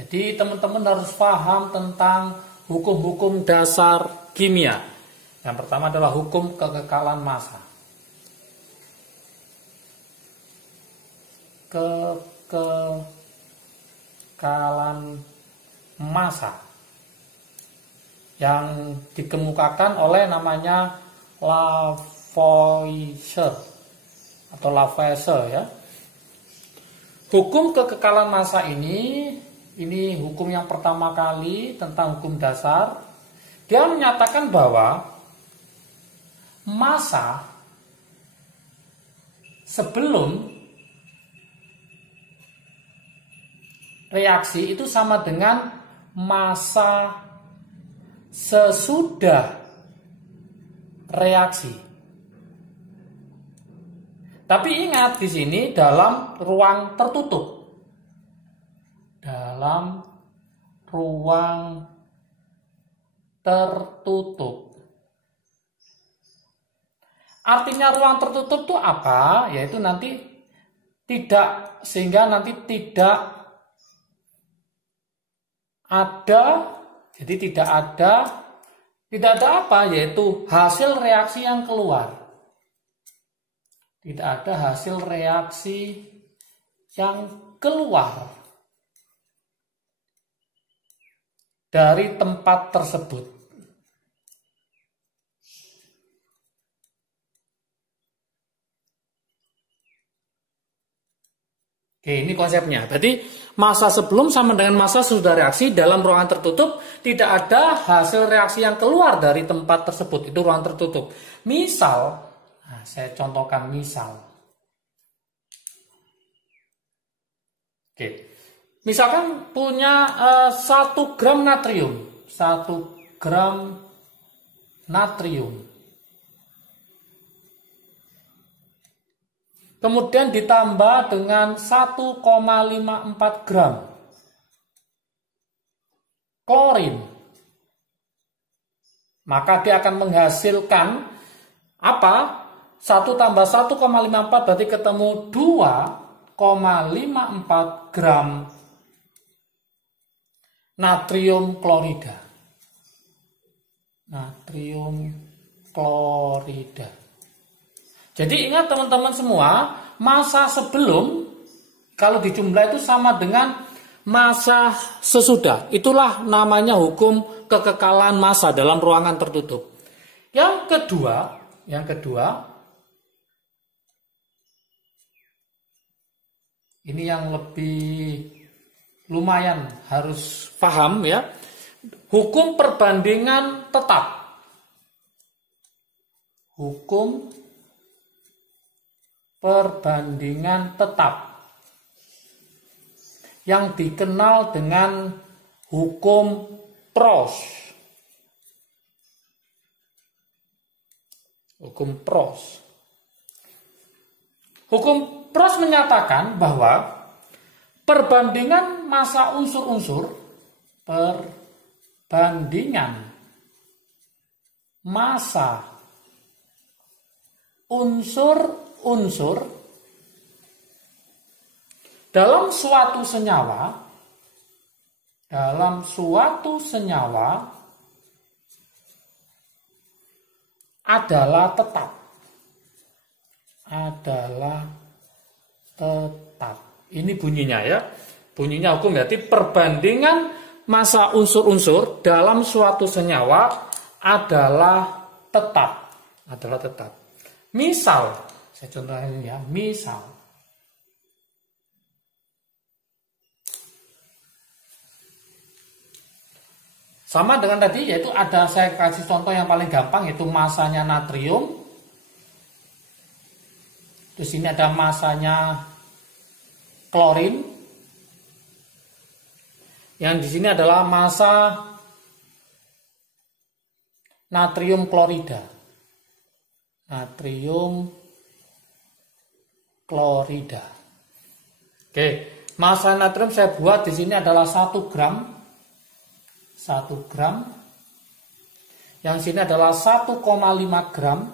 Jadi teman-teman harus paham tentang hukum-hukum dasar kimia. Yang pertama adalah hukum kekekalan massa. Kekekalan massa yang dikemukakan oleh namanya Lavoisier atau Lavoisier ya. Hukum kekekalan massa ini hukum yang pertama kali tentang hukum dasar. Dia menyatakan bahwa massa sebelum reaksi itu sama dengan massa sesudah reaksi. Tapi ingat di sini dalam ruang tertutup. Dalam ruang tertutup. Artinya ruang tertutup itu apa? Yaitu nanti tidak ada, jadi tidak ada apa? Yaitu hasil reaksi yang keluar. Tidak ada hasil reaksi yang keluar dari tempat tersebut. Oke, ini konsepnya. Berarti massa sebelum sama dengan massa sesudah reaksi dalam ruangan tertutup, tidak ada hasil reaksi yang keluar dari tempat tersebut. Itu ruangan tertutup. Misal, saya contohkan misal. Oke. Misalkan punya 1 gram natrium. 1 gram natrium. Kemudian ditambah dengan 1,54 gram klorin. Maka dia akan menghasilkan apa? 1 tambah 1,54 berarti ketemu 2,54 gram natrium klorida. Natrium klorida. Jadi ingat teman-teman semua, massa sebelum kalau dijumlah itu sama dengan massa sesudah. Itulah namanya hukum kekekalan massa dalam ruangan tertutup. Yang kedua, ini yang lebih lumayan harus paham ya. Hukum perbandingan tetap. Hukum perbandingan tetap yang dikenal dengan hukum Proust. Hukum Proust. Hukum Proust menyatakan bahwa perbandingan massa unsur-unsur, perbandingan massa unsur-unsur dalam suatu senyawa adalah tetap. Ini bunyinya ya. Bunyinya hukum berarti perbandingan massa unsur-unsur dalam suatu senyawa adalah tetap. Misal, saya contohkan ya, misal sama dengan tadi, yaitu ada, saya kasih contoh yang paling gampang, yaitu massanya natrium. Terus ini ada massanya klorin. Yang di sini adalah massa natrium klorida. Natrium klorida. Oke, massa natrium saya buat di sini adalah 1 gram. 1 gram. Yang sini adalah 1,5 gram.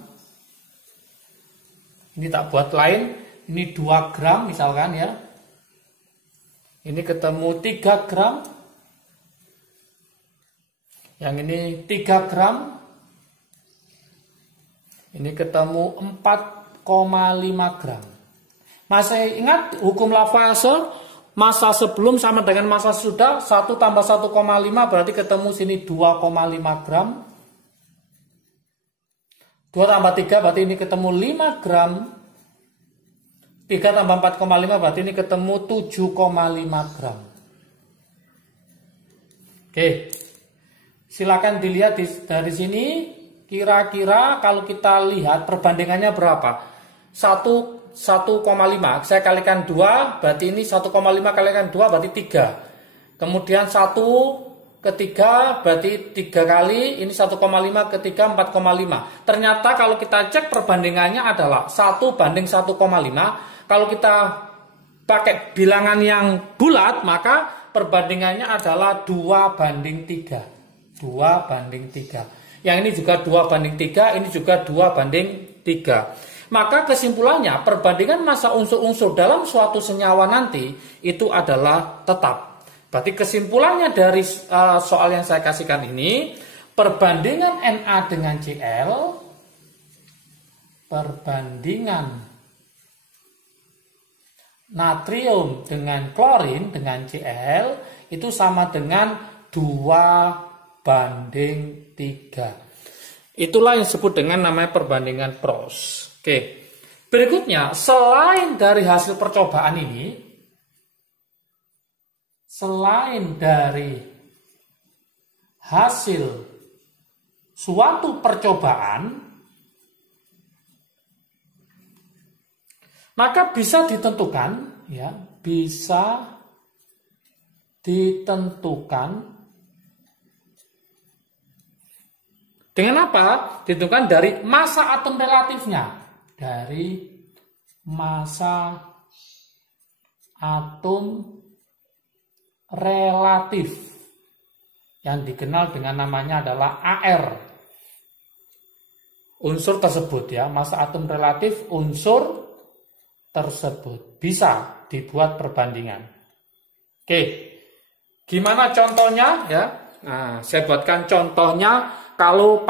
Ini tak buat lain. Ini 2 gram misalkan ya. Ini ketemu 3 gram. Yang ini 3 gram. Ini ketemu 4,5 gram. Masih ingat hukum Lavoisier? Massa sebelum sama dengan massa sesudah. 1 tambah 1,5 berarti ketemu sini 2,5 gram. 2 tambah 3 berarti ini ketemu 5 gram. 3 tambah 4,5 berarti ini ketemu 7,5 gram. Oke. Silakan dilihat dari sini. Kira-kira kalau kita lihat perbandingannya berapa? 1,5. Saya kalikan 2, berarti ini 1,5 kalikan 2 berarti 3. Kemudian 1 ke 3 berarti 3 kali, ini 1,5 ke 3 4,5. Ternyata kalau kita cek perbandingannya adalah 1 banding 1,5. Kalau kita pakai bilangan yang bulat, maka perbandingannya adalah 2 banding 3. 2 banding 3. Yang ini juga 2 banding 3, ini juga 2 banding 3. Maka kesimpulannya perbandingan massa unsur-unsur dalam suatu senyawa nanti itu adalah tetap. Berarti kesimpulannya dari soal yang saya kasihkan ini, perbandingan Na dengan Cl, perbandingan natrium dengan klorin dengan Cl itu sama dengan 2 banding 3. Itulah yang disebut dengan namanya perbandingan Proust. Oke. Berikutnya, selain dari hasil percobaan ini, selain dari hasil suatu percobaan, maka bisa ditentukan, ya, bisa ditentukan dengan apa? Ditentukan dari massa atom relatifnya. Dari massa atom relatif yang dikenal dengan namanya adalah AR. Unsur tersebut, ya, massa atom relatif unsur tersebut bisa dibuat perbandingan. Oke. Gimana contohnya, ya? Nah, saya buatkan contohnya. Kalau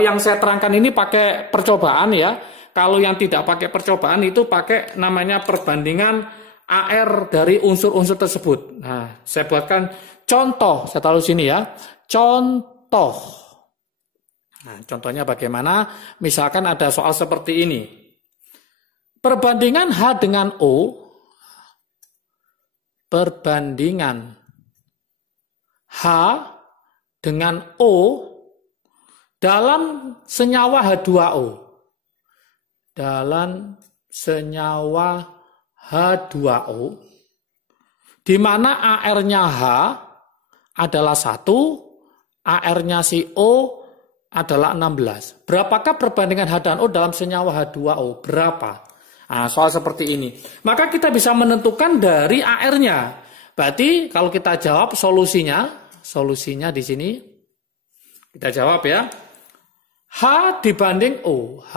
yang saya terangkan ini pakai percobaan, ya. Kalau yang tidak pakai percobaan itu pakai namanya perbandingan AR dari unsur-unsur tersebut. Nah, saya buatkan contoh. Saya taruh sini, ya. Contoh. Nah, contohnya bagaimana? Misalkan ada soal seperti ini. Perbandingan H dengan O. Perbandingan H dengan O dalam senyawa H2O. Dalam senyawa H2O, di mana AR-nya H adalah 1, AR-nya si O adalah 16. Berapakah perbandingan H dan O dalam senyawa H2O? Berapa? Nah, soal seperti ini. Maka kita bisa menentukan dari AR-nya. Berarti kalau kita jawab solusinya di sini, kita jawab, ya. H dibanding O. H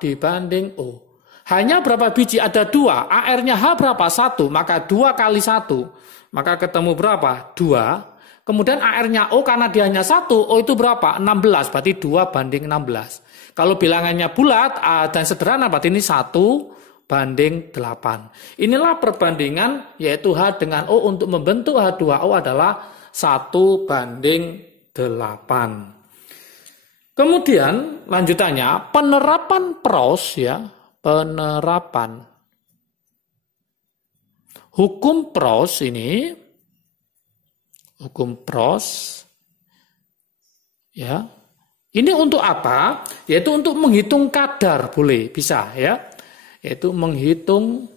dibanding O. Hanya berapa biji? Ada 2. AR-nya H berapa? 1. Maka 2 kali 1. Maka ketemu berapa? 2. Kemudian AR-nya O karena dia hanya 1. O itu berapa? 16. Berarti 2 banding 16. Kalau bilangannya bulat dan sederhana berarti ini 1 banding 8. Inilah perbandingan yaitu H dengan O untuk membentuk H2O adalah 1 banding 8. Kemudian lanjutannya penerapan Proust, ya, penerapan hukum Proust ini, hukum Proust, ya, ini untuk apa? Yaitu untuk menghitung kadar, boleh, bisa, ya, yaitu menghitung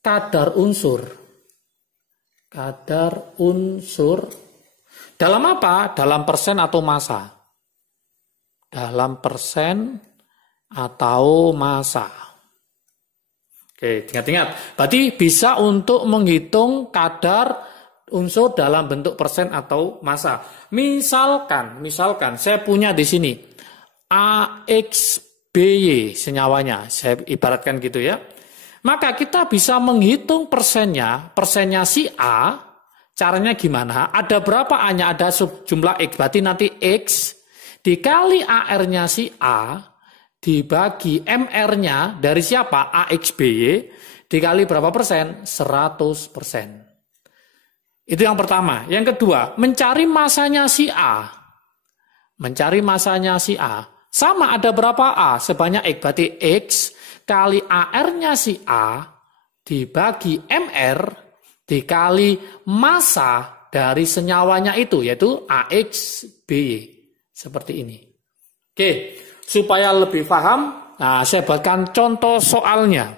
kadar unsur, dalam apa? Dalam persen atau massa. Dalam persen atau massa. Oke, ingat-ingat. Berarti bisa untuk menghitung kadar unsur dalam bentuk persen atau massa. Misalkan saya punya di sini AXBY senyawanya. Saya ibaratkan gitu, ya. Maka kita bisa menghitung persennya si A Caranya gimana? Ada berapa A-nya? Ada jumlah X. Berarti nanti X dikali AR-nya si A dibagi MR-nya dari siapa? AXBY dikali berapa persen? 100%. Itu yang pertama. Yang kedua, mencari masanya si A. Mencari masanya si A. Sama ada berapa A? Sebanyak X. Berarti X kali AR-nya si A dibagi MR dikali massa dari senyawanya itu, yaitu AXBY. Seperti ini. Oke, supaya lebih paham, nah saya buatkan contoh soalnya.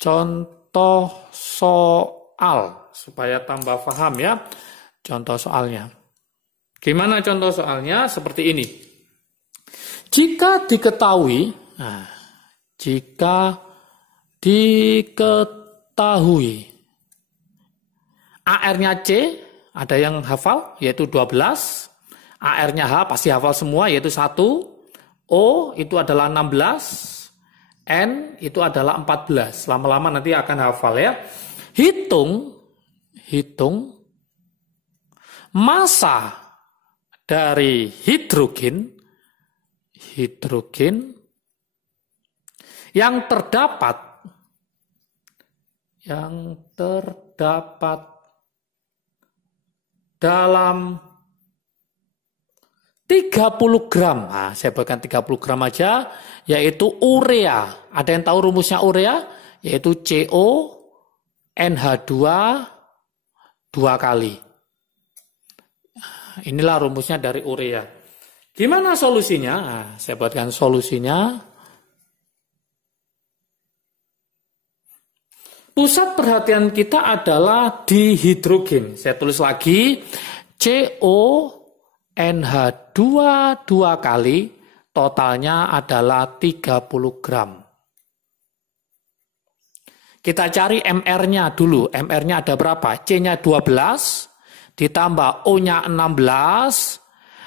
Contoh soal, supaya tambah paham ya. Contoh soalnya. Gimana contoh soalnya? Seperti ini. Jika diketahui, AR-nya C, ada yang hafal, yaitu 12. AR-nya H, pasti hafal semua, yaitu 1. O, itu adalah 16. N, itu adalah 14. Lama-lama nanti akan hafal ya. Hitung massa dari hidrogen yang terdapat dalam 30 gram. Nah, saya buatkan 30 gram aja, yaitu urea. Ada yang tahu rumusnya urea? Yaitu CO NH2 2 kali. Inilah rumusnya dari urea. Gimana solusinya? Nah, saya buatkan solusinya. Pusat perhatian kita adalah di hidrogen. Saya tulis lagi, CONH2 2 kali, totalnya adalah 30 gram. Kita cari MR-nya dulu. MR-nya ada berapa? C-nya 12, ditambah O-nya 16,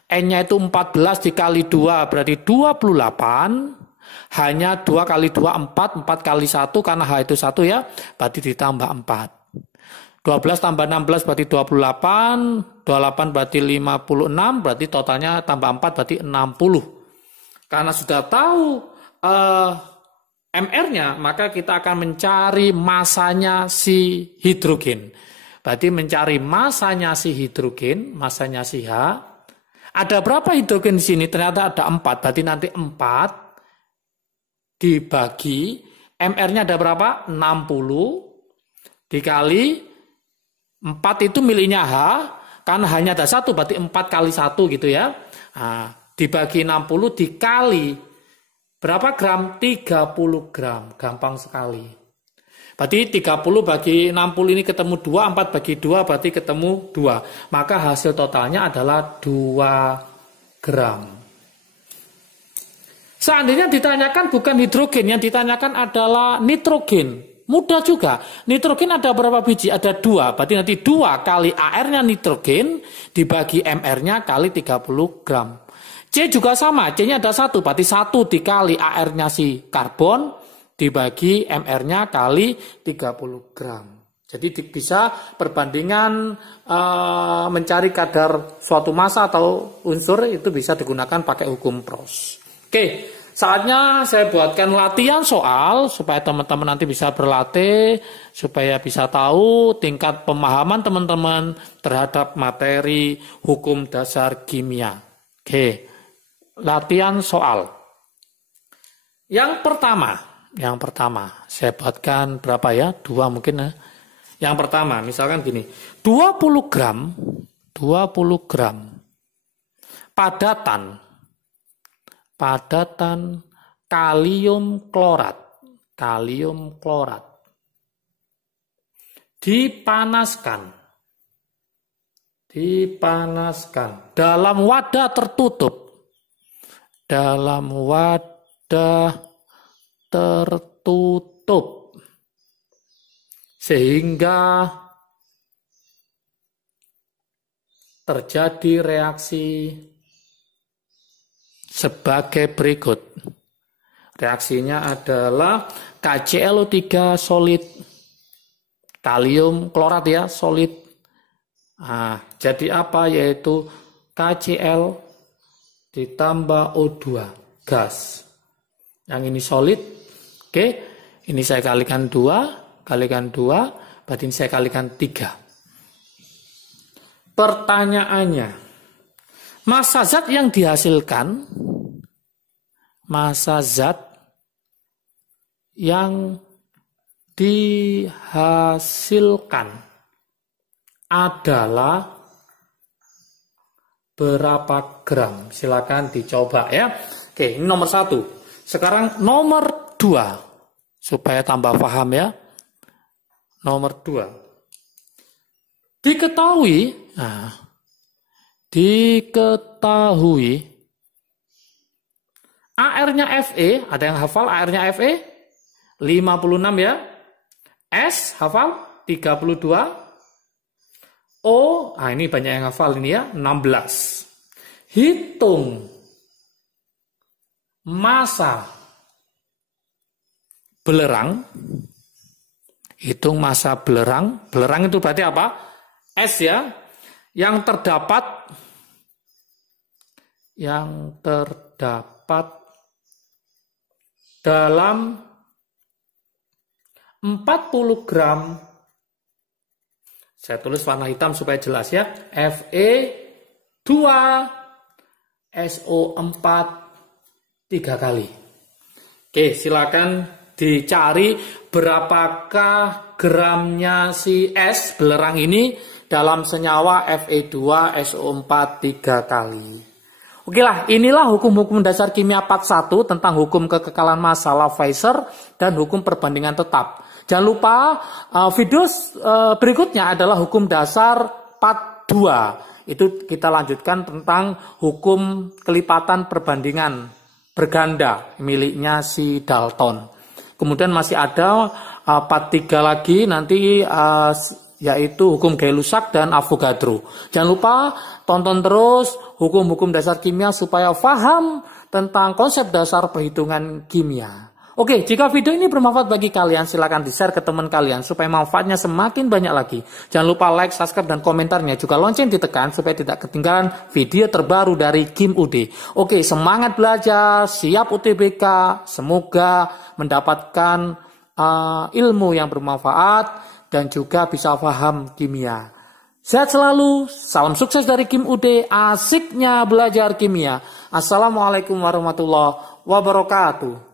N-nya itu 14 dikali 2, berarti 28. Hanya 2 kali 2, 4, 4 kali 1, karena H itu 1 ya, berarti ditambah 4. 12 tambah 16 berarti 28, 28 berarti 56, berarti totalnya tambah 4 berarti 60. Karena sudah tahu MR-nya, maka kita akan mencari masanya si hidrogen. Berarti mencari masanya si hidrogen, masanya si H. Ada berapa hidrogen di sini? Ternyata ada 4, berarti nanti 4 dibagi, MR-nya ada berapa? 60 dikali 4 itu miliknya H, karena hanya ada 1, berarti 4 kali 1 gitu ya. Nah, dibagi 60 dikali berapa gram? 30 gram, gampang sekali. Berarti 30 bagi 60 ini ketemu 2, 4 bagi 2 berarti ketemu 2. Maka hasil totalnya adalah 2 gram. Seandainya ditanyakan bukan hidrogen, yang ditanyakan adalah nitrogen. Mudah juga. Nitrogen ada berapa biji? Ada 2. Berarti nanti 2 kali AR-nya nitrogen dibagi MR-nya kali 30 gram. C juga sama. C-nya ada 1. Berarti 1 dikali AR-nya si karbon dibagi MR-nya kali 30 gram. Jadi bisa perbandingan mencari kadar suatu massa atau unsur itu bisa digunakan pakai hukum Proust. Oke, saatnya saya buatkan latihan soal supaya teman-teman nanti bisa berlatih, supaya bisa tahu tingkat pemahaman teman-teman terhadap materi hukum dasar kimia. Oke, latihan soal. Yang pertama, saya buatkan berapa ya? 2 mungkin ya. Yang pertama, misalkan gini, 20 gram padatan kalium klorat dipanaskan dalam wadah tertutup sehingga terjadi reaksi sebagai berikut. Reaksinya adalah KClO3 solid, kalium klorat ya, solid, Nah, jadi apa? Yaitu KCl ditambah O2, gas. Yang ini solid. Oke, ini saya kalikan 2, berarti ini saya kalikan 3. Pertanyaannya, massa zat yang dihasilkan, adalah berapa gram? Silakan dicoba ya. Oke, ini nomor 1. Sekarang nomor 2, supaya tambah paham ya. Nomor 2. Diketahui AR-nya Fe, ada yang hafal AR-nya Fe? 56 ya. S hafal 32. O, ini banyak yang hafal ini ya, 16. Hitung massa belerang. Hitung massa belerang. Belerang itu berarti apa? S ya. Yang terdapat dalam 40 gram. Saya tulis warna hitam supaya jelas ya. Fe2SO4 3 kali. Oke, silakan dicari berapakah gramnya si S belerang ini dalam senyawa Fe2SO4 3 kali. Oke lah, inilah hukum-hukum dasar kimia part 1 tentang hukum kekekalan massa Lavoisier dan hukum perbandingan tetap. Jangan lupa video berikutnya adalah hukum dasar part 2. Itu kita lanjutkan tentang hukum kelipatan perbandingan berganda miliknya si Dalton. Kemudian masih ada part 3 lagi nanti yaitu hukum Gay-Lussac dan Avogadro. Jangan lupa tonton terus hukum-hukum dasar kimia supaya paham tentang konsep dasar perhitungan kimia. Oke, jika video ini bermanfaat bagi kalian, silakan di-share ke teman kalian supaya manfaatnya semakin banyak lagi. Jangan lupa like, subscribe, dan komentarnya. Juga lonceng ditekan supaya tidak ketinggalan video terbaru dari Kim UD. Oke, semangat belajar, siap UTBK. Semoga mendapatkan ilmu yang bermanfaat dan juga bisa paham kimia. Sehat selalu, salam sukses dari Kim UD, asiknya belajar kimia. Assalamualaikum warahmatullahi wabarakatuh.